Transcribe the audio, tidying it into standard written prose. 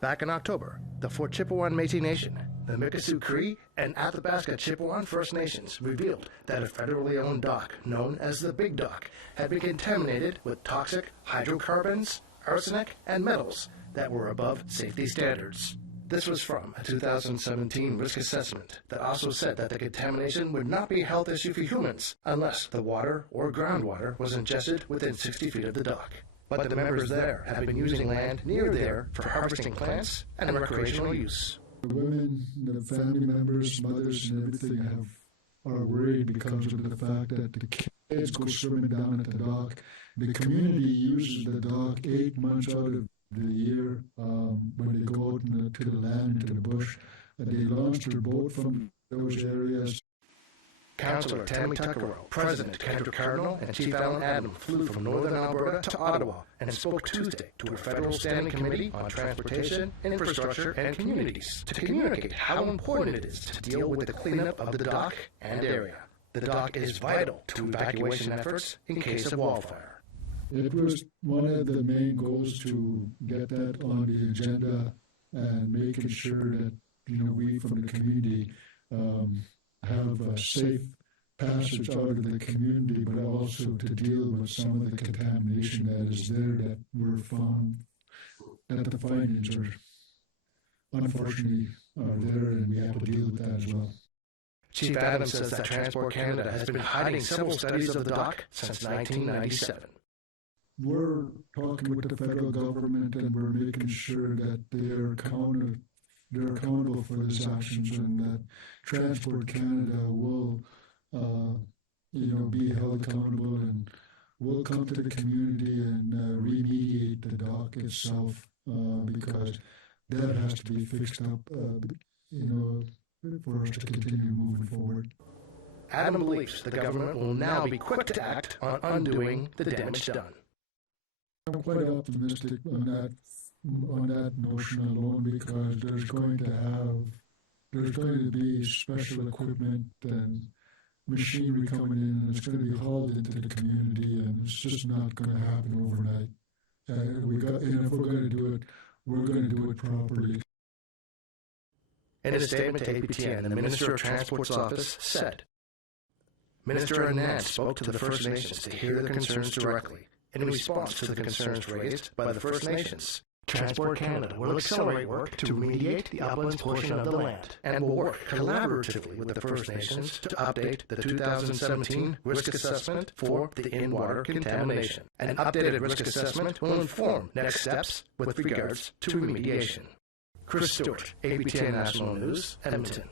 Back in October, the Fort Chipewyan Métis Nation, the Mikisew Cree, and Athabasca Chipewyan First Nations revealed that a federally owned dock known as the Big Dock had been contaminated with toxic hydrocarbons, arsenic, and metals that were above safety standards. This was from a 2017 risk assessment that also said that the contamination would not be a health issue for humans unless the water or groundwater was ingested within 60 feet of the dock. But the members there have been using land near there for harvesting plants and recreational use. The women, the family members, mothers, and everything are worried because of the fact that the kids go swimming down at the dock. The community uses the dock 8 months out of the year when they go out to the land, into the bush. They launch their boat from those areas. Councillor Tammy Tuckerell, President Kendrick Cardinal, and Chief Alan Adam flew from northern Alberta to Ottawa and spoke Tuesday to a federal standing committee on transportation, infrastructure, and communities to communicate how important it is to deal with the cleanup of the dock and area. The dock is vital to evacuation efforts in case of wildfire. It was one of the main goals to get that on the agenda and making sure that we from the community have a safe passage out of the community, but also to deal with some of the contamination that is there that were found, that the findings are unfortunately are there, and we have to deal with that as well. Chief Adams says that Transport Canada has been hiding several studies of the dock since 1997. We're talking with the federal government, and we're making sure that they're accountable for these actions, and that Transport Canada will, be held accountable, and will come to the community and remediate the dock itself, because that has to be fixed up, for us to continue moving forward. Adam believes the government will now be quick to act on undoing the damage done. I'm quite optimistic on that notion alone, because there's going to be special equipment and machinery coming in, and it's going to be hauled into the community, and it's just not going to happen overnight. And if we're going to do it, we're going to do it properly. In a statement to APTN, the Minister of Transport's office said, Minister Anand spoke to the First Nations to hear their concerns directly. In response to the concerns raised by the First Nations, Transport Canada will accelerate work to remediate the uplands portion of the land and will work collaboratively with the First Nations to update the 2017 risk assessment for the in-water contamination. An updated risk assessment will inform next steps with regards to remediation. Chris Stewart, APTN National News, Edmonton.